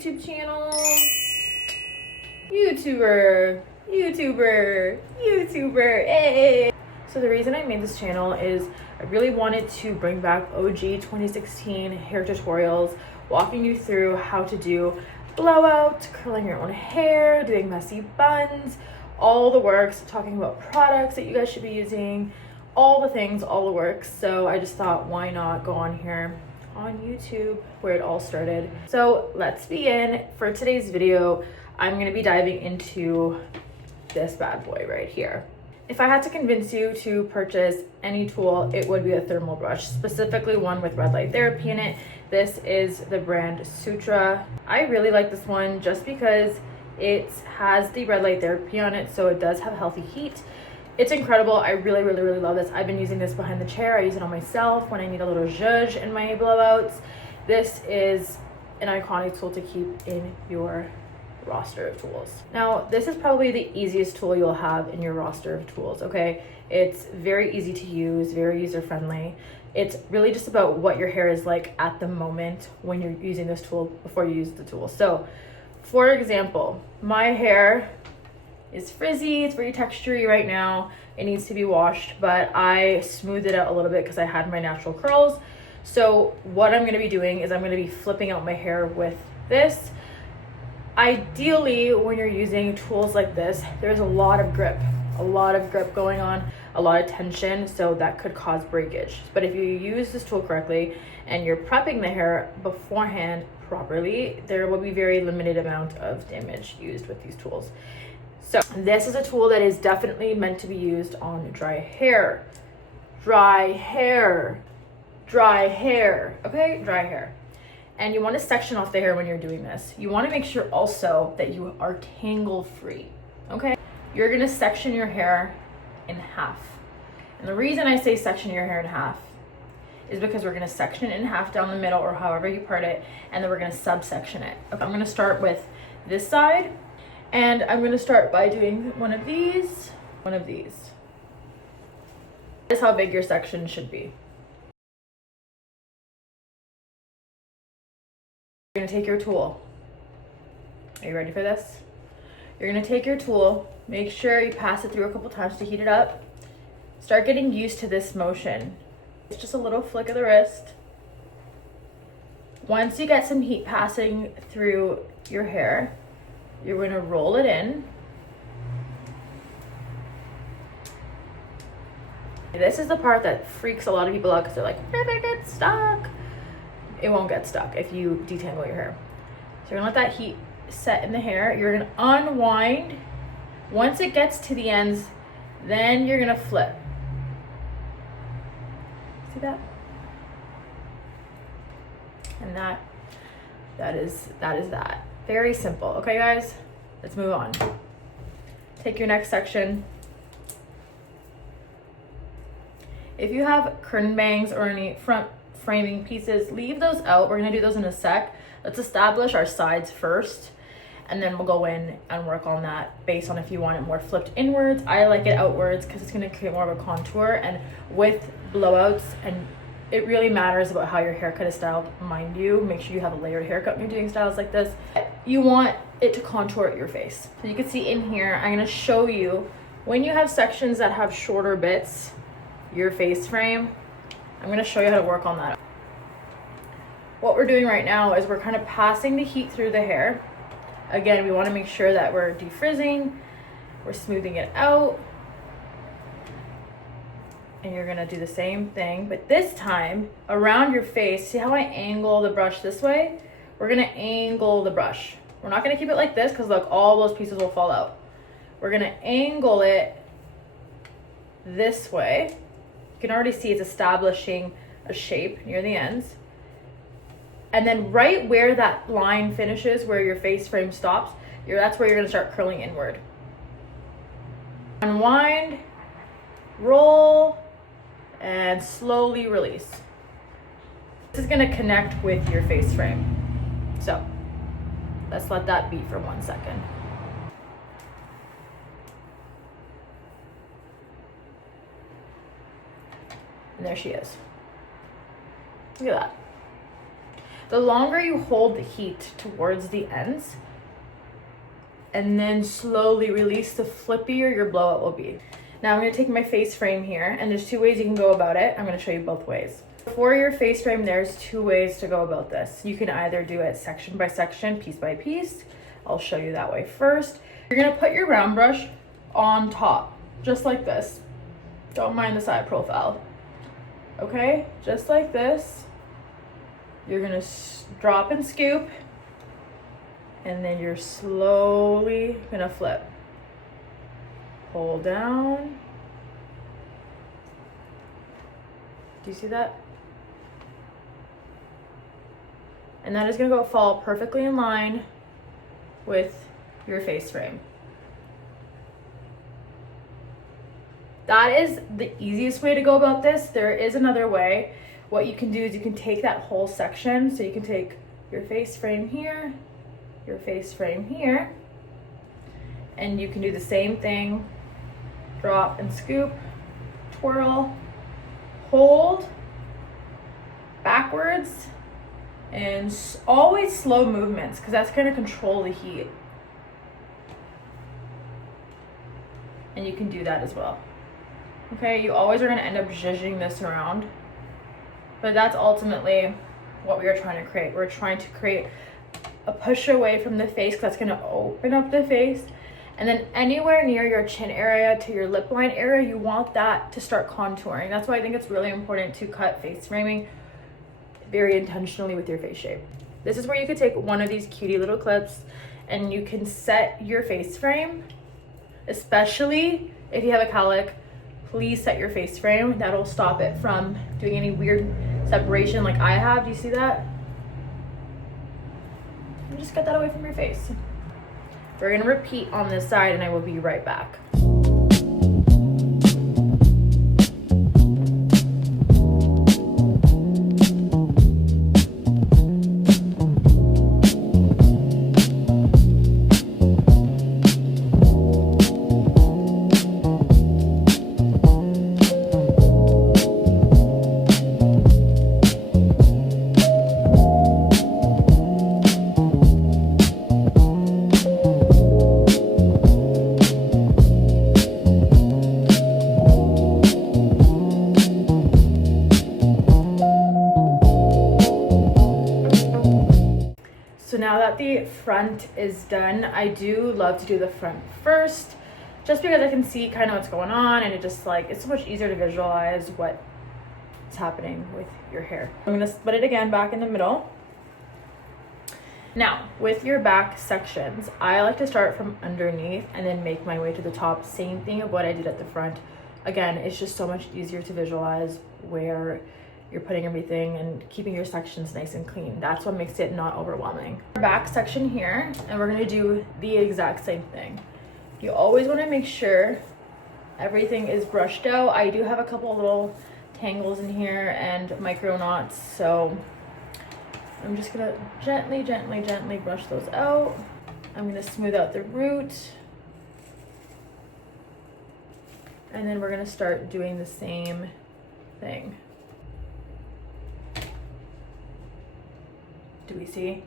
YouTube channel. YouTuber, hey! So the reason I made this channel is I really wanted to bring back OG 2016 hair tutorials, walking you through how to do blowout, curling your own hair, doing messy buns, all the works, talking about products that you guys should be using, all the things, all the works. So I just thought, why not go on here on YouTube where it all started. So let's begin. For today's video, I'm going to be diving into this bad boy right here. If I had to convince you to purchase any tool, it would be a thermal brush, specifically one with red light therapy in it. This is the brand Sutra. I really like this one just because it has the red light therapy on it, so it does have healthy heat. It's incredible. I really love this. I've been using this behind the chair. I use it on myself when I need a little zhuzh in my blowouts. This is an iconic tool to keep in your roster of tools. Now, this is probably the easiest tool you'll have in your roster of tools, okay? It's very easy to use, very user-friendly. It's really just about what your hair is like at the moment when you're using this tool before you use the tool. So, for example, my hair is frizzy, it's very textury right now. It needs to be washed, but I smoothed it out a little bit because I had my natural curls. So what I'm gonna be doing is I'm gonna be flipping out my hair with this. Ideally, when you're using tools like this, there's a lot of grip going on, a lot of tension, so that could cause breakage. But if you use this tool correctly and you're prepping the hair beforehand properly, there will be very limited amount of damage used with these tools. So this is a tool that is definitely meant to be used on dry hair, okay? Dry hair. And you want to section off the hair when you're doing this. You want to make sure also that you are tangle free, okay? You're going to section your hair in half. And the reason I say section your hair in half is because we're going to section it in half down the middle or however you part it, and then we're going to subsection it. Okay, I'm going to start with this side, and I'm going to start by doing one of these. This is how big your section should be. You're gonna take your tool. Are you ready for this? You're gonna take your tool, make sure you pass it through a couple times to heat it up. Start getting used to this motion. It's just a little flick of the wrist. Once you get some heat passing through your hair, you're gonna roll it in. This is the part that freaks a lot of people out because they're like, what if it gets stuck? It won't get stuck if you detangle your hair. So you're gonna let that heat set in the hair. You're gonna unwind. Once it gets to the ends, then you're gonna flip. See that? And that is that. Very simple. Okay, guys, let's move on. Take your next section. If you have curtain bangs or any front framing pieces, leave those out. We're gonna do those in a sec. Let's establish our sides first, and then we'll go in and work on that based on if you want it more flipped inwards. I like it outwards because it's gonna create more of a contour, and with blowouts, and it really matters about how your haircut is styled, mind you. Make sure you have a layered haircut when you're doing styles like this. You want it to contour your face. So you can see in here, I'm gonna show you when you have sections that have shorter bits, your face frame, I'm gonna show you how to work on that. What we're doing right now is we're kind of passing the heat through the hair. Again, we wanna make sure that we're defrizzing, we're smoothing it out. And you're gonna do the same thing, but this time around your face. See how I angle the brush this way? We're gonna angle the brush. We're not gonna keep it like this because look, all those pieces will fall out. We're gonna angle it this way. You can already see it's establishing a shape near the ends. And then right where that line finishes, where your face frame stops, that's where you're gonna start curling inward. Unwind, roll, and slowly release. This is gonna connect with your face frame. So let's let that be for 1 second. And there she is. Look at that. The longer you hold the heat towards the ends and then slowly release, the flippier your blowout will be. Now I'm gonna take my face frame here, and there's 2 ways you can go about it. I'm gonna show you both ways. For your face frame, there's 2 ways to go about this. You can either do it section by section, piece by piece. I'll show you that way first. You're gonna put your round brush on top, just like this. Don't mind the side profile. Okay, just like this. You're gonna drop and scoop, and then you're slowly gonna flip. Hold down. Do you see that? And that is gonna go fall perfectly in line with your face frame. That is the easiest way to go about this. There is another way. What you can do is you can take that whole section. So you can take your face frame here, your face frame here, and you can do the same thing. Drop and scoop, twirl, hold, backwards, and always slow movements, because that's going to control the heat. And you can do that as well. Okay, you always are going to end up zhuzhing this around, but that's ultimately what we are trying to create. We're trying to create a push away from the face, because that's going to open up the face. And then anywhere near your chin area to your lip line area, you want that to start contouring. That's why I think it's really important to cut face framing very intentionally with your face shape. This is where you could take one of these cutie little clips and you can set your face frame, especially if you have a cowlick. Please set your face frame. That'll stop it from doing any weird separation like I have. Do you see that? And just get that away from your face. We're gonna repeat on this side, and I will be right back. So now that the front is done, I do love to do the front first, just because I can see kind of what's going on, and it just like, it's so much easier to visualize what's happening with your hair. I'm gonna split it again back in the middle. Now, with your back sections, I like to start from underneath and then make my way to the top. Same thing of what I did at the front. Again, it's just so much easier to visualize where you're putting everything and keeping your sections nice and clean. That's what makes it not overwhelming. Back section here, and we're gonna do the exact same thing. You always wanna make sure everything is brushed out. I do have a couple little tangles in here and micro knots, so I'm just gonna gently, gently, gently brush those out. I'm gonna smooth out the root. And then we're gonna start doing the same thing. Do we see?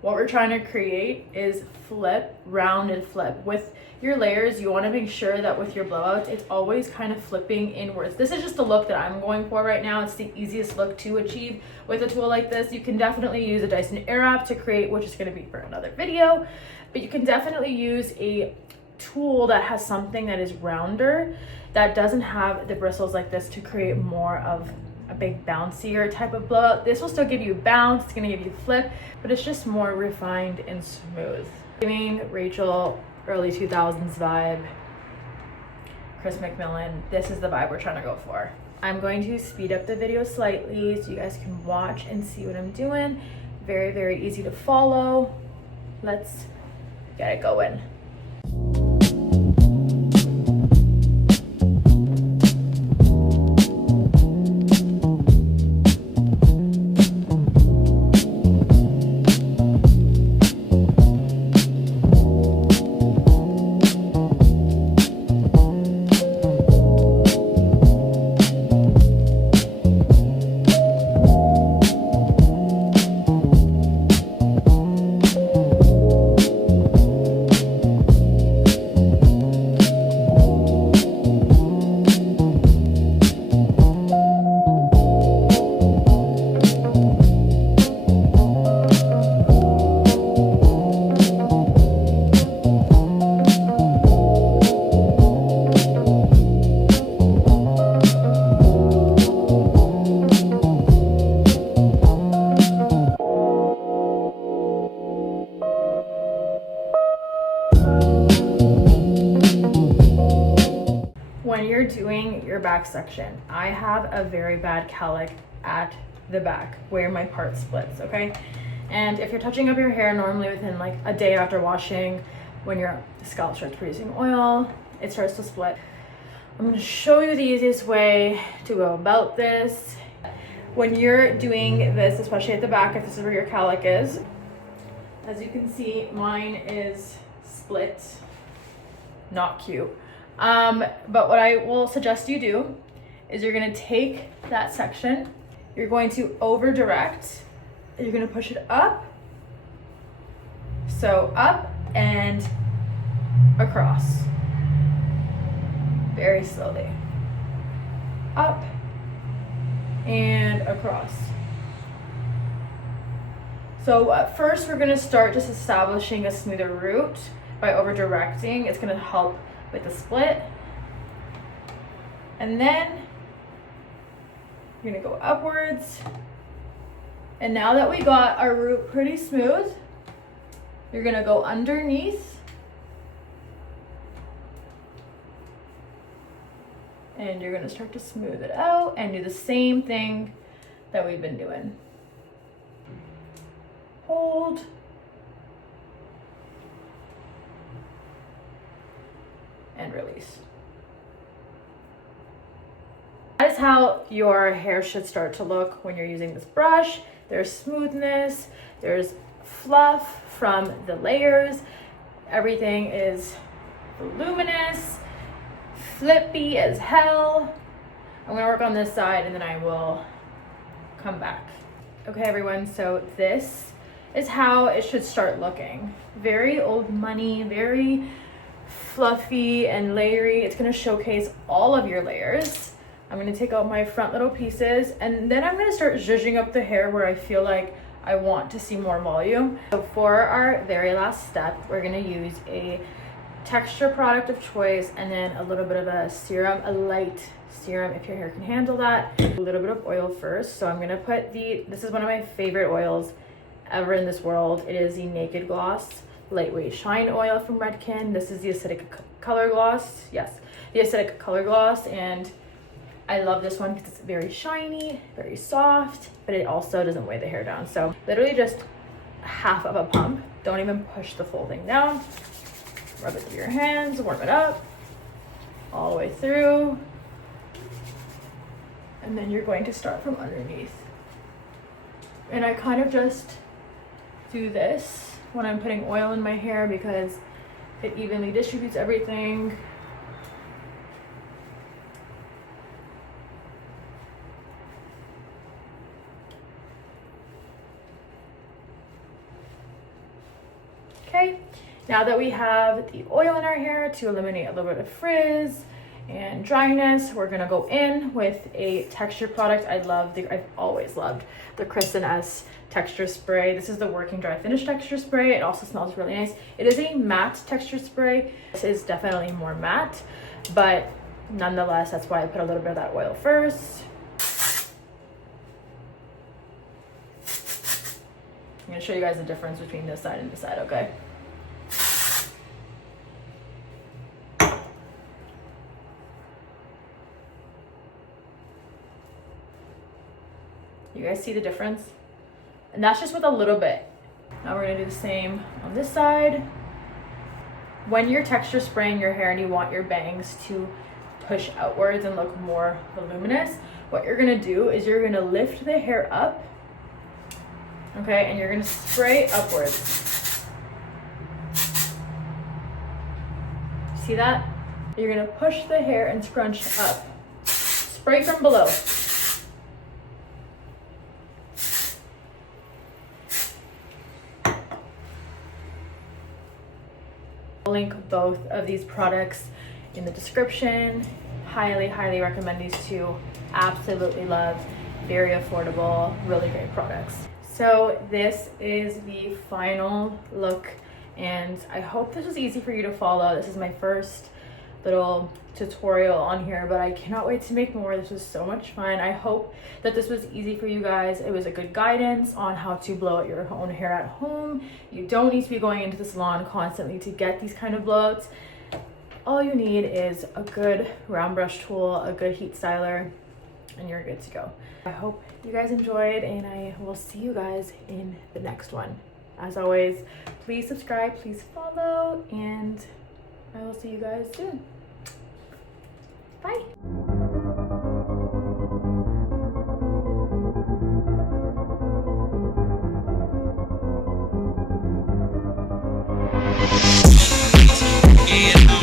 What we're trying to create is flip, round and flip. With your layers, you want to make sure that with your blowouts, it's always kind of flipping inwards. This is just the look that I'm going for right now. It's the easiest look to achieve with a tool like this. You can definitely use a Dyson Airwrap to create, which is going to be for another video, but you can definitely use a tool that has something that is rounder, that doesn't have the bristles like this, to create more of a big bouncier type of blowout. This will still give you bounce, it's gonna give you flip, but it's just more refined and smooth. Giving Rachel early 2000s vibe, Chris McMillan. This is the vibe we're trying to go for. I'm going to speed up the video slightly so you guys can watch and see what I'm doing. Very, very easy to follow. Let's get it going. back section. I have a very bad cowlick at the back where my part splits, okay? And if you're touching up your hair normally within like a day after washing, when your scalp starts producing oil, it starts to split. I'm going to show you the easiest way to go about this. When you're doing this, especially at the back, if this is where your cowlick is, as you can see, mine is split. Not cute. But what I will suggest you do is you're going to take that section, you're going to over direct, and you're going to push it up. So up and across. Very slowly. Up and across. So at first we're going to start just establishing a smoother root by over directing. It's going to help with the split. And then you're going to go upwards. And now that we got our root pretty smooth, you're going to go underneath. And you're gonna start to smooth it out and do the same thing that we've been doing. Hold. And release. That is how your hair should start to look when you're using this brush. There's smoothness, there's fluff from the layers. Everything is voluminous. Flippy as hell. I'm gonna work on this side and then I will come back. Okay everyone, so this is how it should start looking. Very old money, very fluffy and layery. It's gonna showcase all of your layers. I'm gonna take out my front little pieces and then I'm gonna start zhuzhing up the hair where I feel like I want to see more volume. So for our very last step, we're gonna use a texture product of choice and then a little bit of a serum, a light serum if your hair can handle that. A little bit of oil first. So I'm gonna put this is one of my favorite oils ever in this world. It is the Naked Gloss Lightweight Shine Oil from Redken. This is the acidic color gloss. Yes, the acidic color gloss, and I love this one because it's very shiny, very soft, but it also doesn't weigh the hair down. So literally just half of a pump. Don't even push the full thing down. Rub it through your hands, warm it up all the way through. And then you're going to start from underneath. And I kind of just do this when I'm putting oil in my hair because it evenly distributes everything. Okay. Now that we have the oil in our hair to eliminate a little bit of frizz and dryness, we're gonna go in with a texture product. I've always loved the Kristen S texture spray. This is the working dry finish texture spray. It also smells really nice. It is a matte texture spray. This is definitely more matte, but nonetheless, that's why I put a little bit of that oil first. I'm gonna show you guys the difference between this side and this side, okay? You guys see the difference? And that's just with a little bit. Now we're gonna do the same on this side. When you're texture spraying your hair and you want your bangs to push outwards and look more voluminous, what you're gonna do is you're gonna lift the hair up, okay, and you're gonna spray upwards. See that? You're gonna push the hair and scrunch up. Spray from below. I'll link both of these products in the description. Highly recommend these two. Absolutely love. Very affordable, really great products. So this is the final look, and I hope this was easy for you to follow. This is my first little tutorial on here, but I cannot wait to make more. This was so much fun. I hope that this was easy for you guys. It was a good guidance on how to blow out your own hair at home. You don't need to be going into the salon constantly to get these kind of blowouts. all you need is a good round brush tool, a good heat styler, and you're good to go. I hope you guys enjoyed, and I will see you guys in the next one. As always, please subscribe, please follow, and I will see you guys soon. Bye. Yeah.